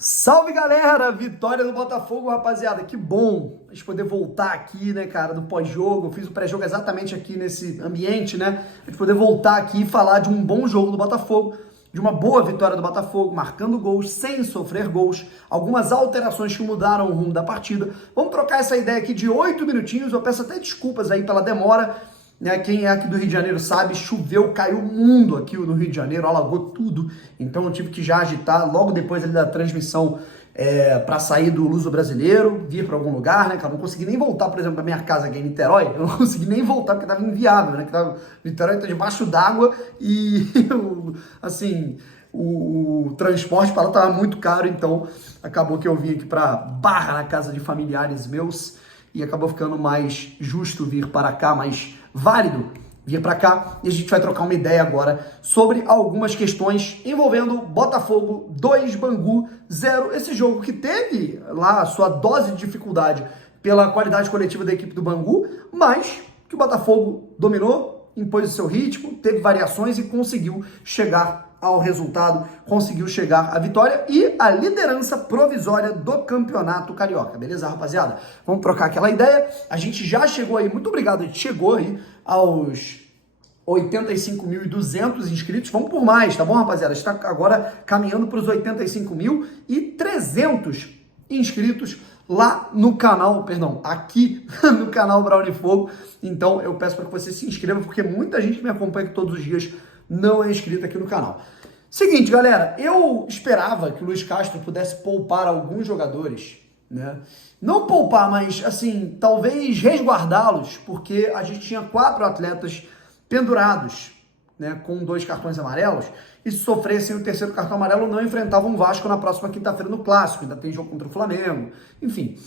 Salve, galera! Vitória do Botafogo, rapaziada. Que bom a gente poder voltar aqui, né, cara, do pós-jogo. Eu fiz o pré-jogo exatamente aqui nesse ambiente, né? A gente poder voltar aqui e falar de um bom jogo do Botafogo, de uma boa vitória do Botafogo, marcando gols, sem sofrer gols, algumas alterações que mudaram o rumo da partida. Vamos trocar essa ideia aqui de 8 minutinhos. Eu peço até desculpas aí pela demora, né? Quem é aqui do Rio de Janeiro sabe, choveu, caiu o mundo aqui no Rio de Janeiro, alagou tudo, então eu tive que já agitar logo depois ali da transmissão para sair do Luso Brasileiro, vir para algum lugar, né, cara? Não consegui nem voltar, por exemplo, da minha casa aqui em Niterói, eu não consegui nem voltar porque tava inviável, né? Niterói tá debaixo d'água e, assim, o transporte para lá tava muito caro, então acabou que eu vim aqui para Barra, na casa de familiares meus, e acabou ficando mais justo vir para cá, mais válido vir para cá, e a gente vai trocar uma ideia agora sobre algumas questões envolvendo Botafogo 2, Bangu 0, esse jogo que teve lá a sua dose de dificuldade pela qualidade coletiva da equipe do Bangu, mas que o Botafogo dominou, impôs o seu ritmo, teve variações e conseguiu chegar ao resultado, conseguiu chegar à vitória e à liderança provisória do Campeonato Carioca, beleza, rapaziada? Vamos trocar aquela ideia, a gente já chegou aí, muito obrigado, a gente chegou aí aos 85.200 inscritos, vamos por mais, tá bom, rapaziada? A gente tá agora caminhando para os 85.300 inscritos lá no canal, perdão, aqui no canal Brawl Fogo, então eu peço para que você se inscreva, porque muita gente que me acompanha todos os dias não é inscrito aqui no canal. Seguinte, galera, eu esperava que o Luiz Castro pudesse poupar alguns jogadores, né? Não poupar, mas, assim, talvez resguardá-los, porque a gente tinha 4 atletas pendurados, né, com 2 cartões amarelos, e se sofressem o terceiro cartão amarelo, não enfrentavam o Vasco na próxima quinta-feira no Clássico, ainda tem jogo contra o Flamengo, enfim.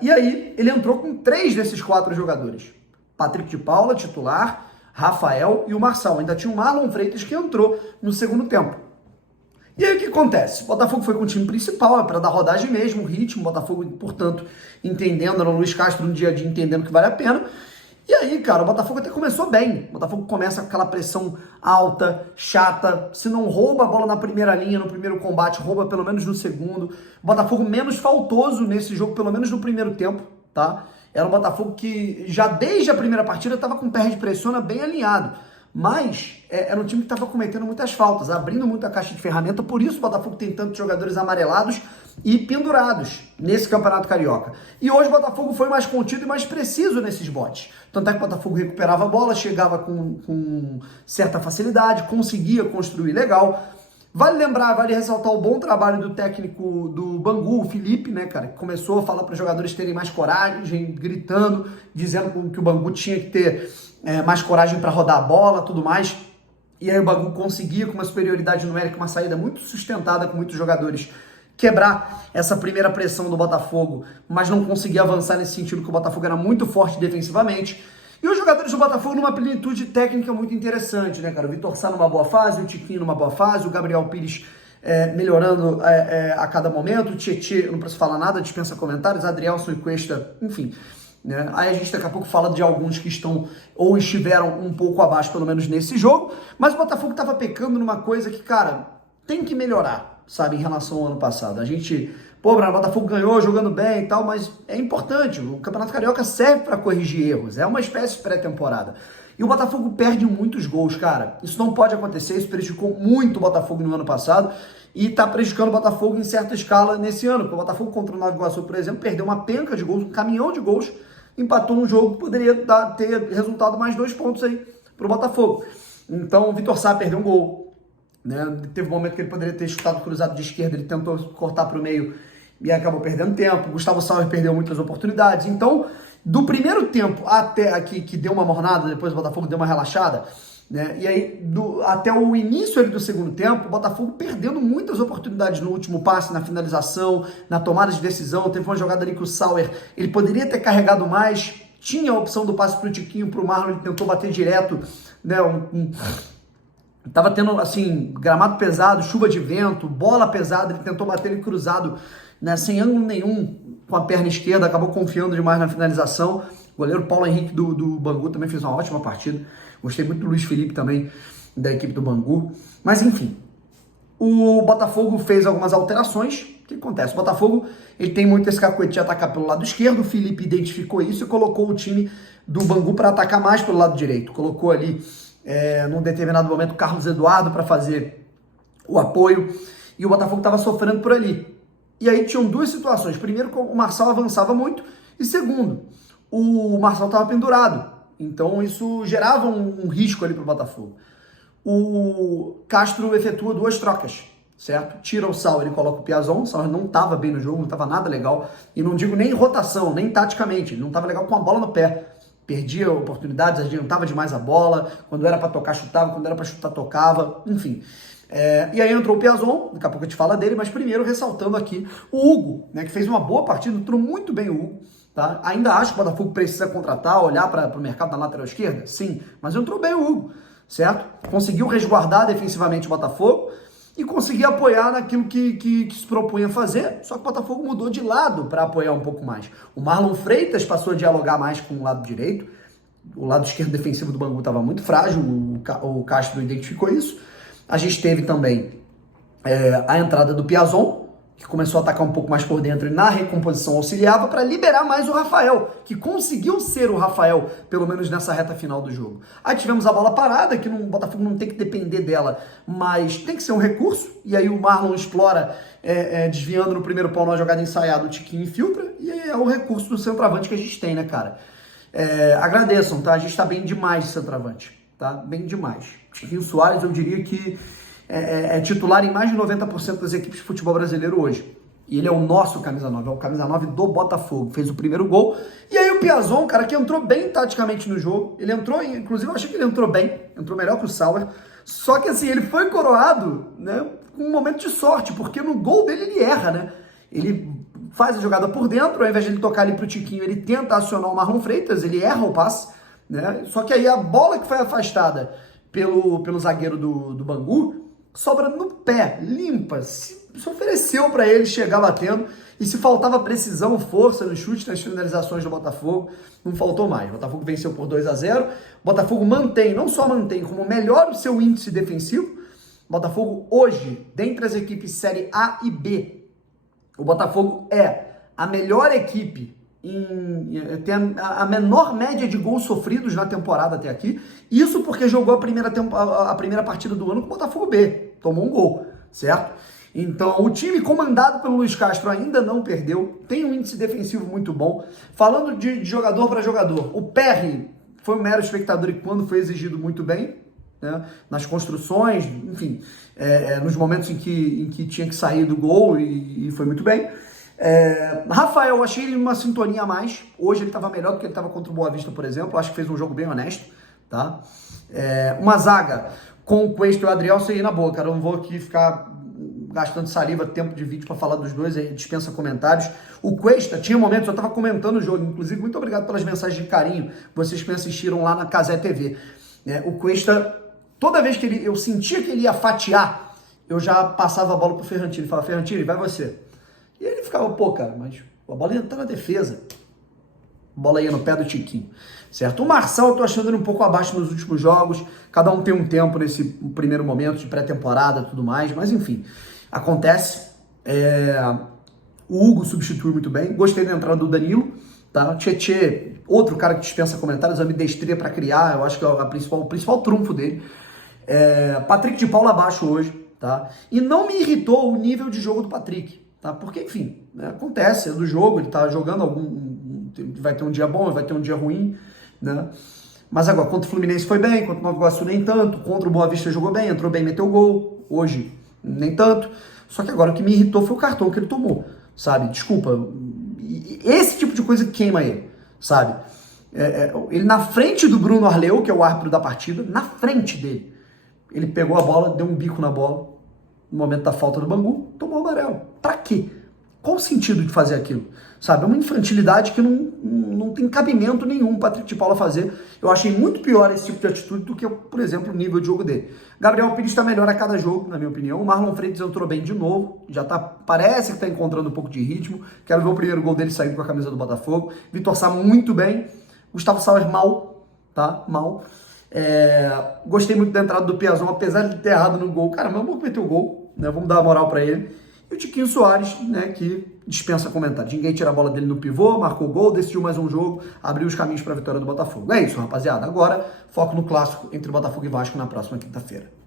E aí, ele entrou com 3 desses 4 jogadores. Patrick de Paula, titular, Rafael e o Marçal. Ainda tinha o Marlon Freitas que entrou no segundo tempo. E aí o que acontece? O Botafogo foi com o time principal, para dar rodagem mesmo, o ritmo, o Botafogo, portanto, entendendo, era o Luiz Castro no dia a dia entendendo que vale a pena. E aí, cara, o Botafogo até começou bem. O Botafogo começa com aquela pressão alta, chata. Se não rouba a bola na primeira linha, no primeiro combate, rouba pelo menos no segundo. O Botafogo menos faltoso nesse jogo, pelo menos no primeiro tempo, tá? Era um Botafogo que já desde a primeira partida estava com o pé de pressiona bem alinhado. Mas era um time que estava cometendo muitas faltas, abrindo muita caixa de ferramenta. Por isso o Botafogo tem tantos jogadores amarelados e pendurados nesse Campeonato Carioca. E hoje o Botafogo foi mais contido e mais preciso nesses botes. Tanto é que o Botafogo recuperava a bola, chegava com certa facilidade, conseguia construir legal. Vale lembrar, vale ressaltar o bom trabalho do técnico do Bangu, o Felipe, né, cara, que começou a falar para os jogadores terem mais coragem, gritando, dizendo que o Bangu tinha que ter mais coragem para rodar a bola, tudo mais. E aí o Bangu conseguia, com uma superioridade numérica, uma saída muito sustentada com muitos jogadores, quebrar essa primeira pressão do Botafogo, mas não conseguia avançar nesse sentido, que o Botafogo era muito forte defensivamente. E os jogadores do Botafogo numa plenitude técnica muito interessante, né, cara? O Vitor Sá numa boa fase, o Tiquinho numa boa fase, o Gabriel Pires melhorando a cada momento, o Tietê, não preciso falar nada, dispensa comentários, Adrielson e Cuesta, enfim. Né? Aí a gente daqui a pouco fala de alguns que estão ou estiveram um pouco abaixo, pelo menos nesse jogo, mas o Botafogo estava pecando numa coisa que, cara, tem que melhorar, sabe, em relação ao ano passado. A gente, o Botafogo ganhou jogando bem e tal, mas é importante, o Campeonato Carioca serve para corrigir erros, é uma espécie de pré-temporada. E o Botafogo perde muitos gols, cara. Isso não pode acontecer, isso prejudicou muito o Botafogo no ano passado e tá prejudicando o Botafogo em certa escala nesse ano, porque o Botafogo contra o Nova Iguaçu, por exemplo, perdeu uma penca de gols, um caminhão de gols, empatou um jogo que poderia ter resultado mais 2 pontos aí pro Botafogo. Então o Vitor Sá perdeu um gol, né? Teve um momento que ele poderia ter chutado cruzado de esquerda, ele tentou cortar para o meio e acabou perdendo tempo. Gustavo Sauer perdeu muitas oportunidades. Então, do primeiro tempo até aqui, que deu uma mornada, depois o Botafogo deu uma relaxada, né? E aí, até o início ali do segundo tempo, o Botafogo perdendo muitas oportunidades no último passe, na finalização, na tomada de decisão. Teve uma jogada ali que o Sauer, ele poderia ter carregado mais, tinha a opção do passe pro Tiquinho, pro Marlon, ele tentou bater direto, né? Tava tendo, assim, gramado pesado, chuva de vento, bola pesada, ele tentou bater ele cruzado, né, sem ângulo nenhum, com a perna esquerda, acabou confiando demais na finalização. O goleiro Paulo Henrique do Bangu também fez uma ótima partida. Gostei muito do Luiz Felipe também, da equipe do Bangu. Mas, enfim, O Botafogo fez algumas alterações. O que acontece? O Botafogo ele tem muito esse cacuete de atacar pelo lado esquerdo. O Felipe identificou isso e colocou o time do Bangu para atacar mais pelo lado direito. Colocou ali, num determinado momento, o Carlos Eduardo para fazer o apoio. E o Botafogo estava sofrendo por ali. E aí tinham duas situações. Primeiro, o Marçal avançava muito. E segundo, o Marçal estava pendurado. Então isso gerava um risco ali para o Botafogo. O Castro efetua duas trocas, certo? Tira o Sauer e coloca o Piazon. O Sauer não estava bem no jogo, não estava nada legal. E não digo nem em rotação, nem taticamente. Ele não estava legal com a bola no pé. Perdia oportunidades, adiantava demais a bola. Quando era para tocar, chutava. Quando era para chutar, tocava. Enfim. E aí entrou o Piazon, daqui a pouco a gente fala dele, mas primeiro ressaltando aqui o Hugo, né, que fez uma boa partida, entrou muito bem o Hugo. Tá? Ainda acho que o Botafogo precisa contratar, olhar para o mercado da lateral esquerda? Sim, mas entrou bem o Hugo. Certo? Conseguiu resguardar defensivamente o Botafogo e conseguir apoiar naquilo que se propunha fazer, só que o Botafogo mudou de lado para apoiar um pouco mais. O Marlon Freitas passou a dialogar mais com o lado direito, o lado esquerdo defensivo do Bangu estava muito frágil, o Castro identificou isso. A gente teve também a entrada do Piazon, que começou a atacar um pouco mais por dentro e na recomposição auxiliava para liberar mais o Rafael, que conseguiu ser o Rafael, pelo menos nessa reta final do jogo. Aí tivemos a bola parada, que o Botafogo não tem que depender dela, mas tem que ser um recurso, e aí o Marlon explora, desviando no primeiro pau numa jogada ensaiada, o Tiquinho infiltra, e aí é o recurso do centroavante que a gente tem, né, cara? Agradeçam, tá? A gente tá bem demais de centroavante, tá? Bem demais. Tiquinho Soares, eu diria que é titular em mais de 90% das equipes de futebol brasileiro hoje. E ele é o nosso camisa 9, é o camisa 9 do Botafogo. Fez o primeiro gol. E aí o Piazon, cara, que entrou bem taticamente no jogo. Ele entrou, inclusive eu achei que ele entrou bem. Entrou melhor que o Sauer. Só que assim, ele foi coroado, né, com um momento de sorte, porque no gol dele ele erra, né? Ele faz a jogada por dentro, ao invés de ele tocar ali pro Tiquinho, ele tenta acionar o Marlon Freitas, ele erra o passe, né? Só que aí a bola que foi afastada pelo zagueiro do Bangu sobra no pé, limpa, se ofereceu para ele chegar batendo, e se faltava precisão, força no chute, nas finalizações do Botafogo, não faltou mais. O Botafogo venceu por 2-0, o Botafogo não só mantém, como melhora o seu índice defensivo. O Botafogo hoje, dentre as equipes Série A e B, o Botafogo é a melhor equipe, tem a menor média de gols sofridos na temporada até aqui. Isso porque jogou a primeira partida do ano com o Botafogo B. Tomou um gol, certo? Então, o time comandado pelo Luiz Castro ainda não perdeu. Tem um índice defensivo muito bom. Falando de jogador para jogador, o Perry foi um mero espectador e quando foi exigido muito bem, né? Nas construções, enfim, nos momentos em que tinha que sair do gol e foi muito bem. Rafael, eu achei ele uma sintonia a mais. Hoje ele estava melhor do que ele estava contra o Boa Vista, por exemplo. Acho que fez um jogo bem honesto, tá? Uma zaga com o Cuesta e o Adriel, sei na boa, cara. Eu não vou aqui ficar gastando saliva, tempo de vídeo para falar dos dois, aí dispensa comentários. O Cuesta tinha momentos, eu estava comentando o jogo, inclusive, muito obrigado pelas mensagens de carinho, vocês que me assistiram lá na Casé TV. O Cuesta, toda vez que eu sentia que ele ia fatiar, eu já passava a bola pro Ferrantini, falava, Ferrantini, vai você. E ele ficava, pô, cara, mas a bola ia entrar na defesa. A bola ia no pé do Tiquinho, certo? O Marçal eu tô achando ele um pouco abaixo nos últimos jogos, cada um tem um tempo nesse primeiro momento de pré-temporada e tudo mais, mas enfim, acontece. O Hugo substitui muito bem, gostei da entrada do Danilo, tá? Tietê, outro cara que dispensa comentários, ambidestria para criar, eu acho que é o principal trunfo dele. Patrick de Paula abaixo hoje, tá? E não me irritou o nível de jogo do Patrick, tá? Porque, enfim, acontece, é do jogo, ele tá jogando vai ter um dia bom, vai ter um dia ruim, né? Mas agora, contra o Fluminense foi bem, contra o Nova Iguaçu nem tanto, contra o Boa Vista jogou bem, entrou bem, meteu gol, hoje nem tanto. Só que agora o que me irritou foi o cartão que ele tomou, sabe? Desculpa, esse tipo de coisa queima ele, sabe? Ele na frente do Bruno Arleu, que é o árbitro da partida, na frente dele, ele pegou a bola, deu um bico na bola, no momento da falta do Bangu, tomou o amarelo. Pra quê? Qual o sentido de fazer aquilo? Sabe, é uma infantilidade que não tem cabimento nenhum o Patrick de Paula fazer. Eu achei muito pior esse tipo de atitude do que, por exemplo, o nível de jogo dele. Gabriel Pires está melhor a cada jogo, na minha opinião. O Marlon Freitas entrou bem de novo, parece que está encontrando um pouco de ritmo. Quero ver o primeiro gol dele saindo com a camisa do Botafogo. Vitor Sá muito bem. Gustavo Sauer mal, tá? Mal. Gostei muito da entrada do Piazon, apesar de ter errado no gol. Cara, meu amor meteu o gol. né? Vamos dar uma moral para ele. E o Tiquinho Soares, né, que dispensa comentários. Ninguém tira a bola dele no pivô, marcou gol, decidiu mais um jogo, abriu os caminhos para a vitória do Botafogo. É isso, rapaziada. Agora, foco no clássico entre Botafogo e Vasco na próxima quinta-feira.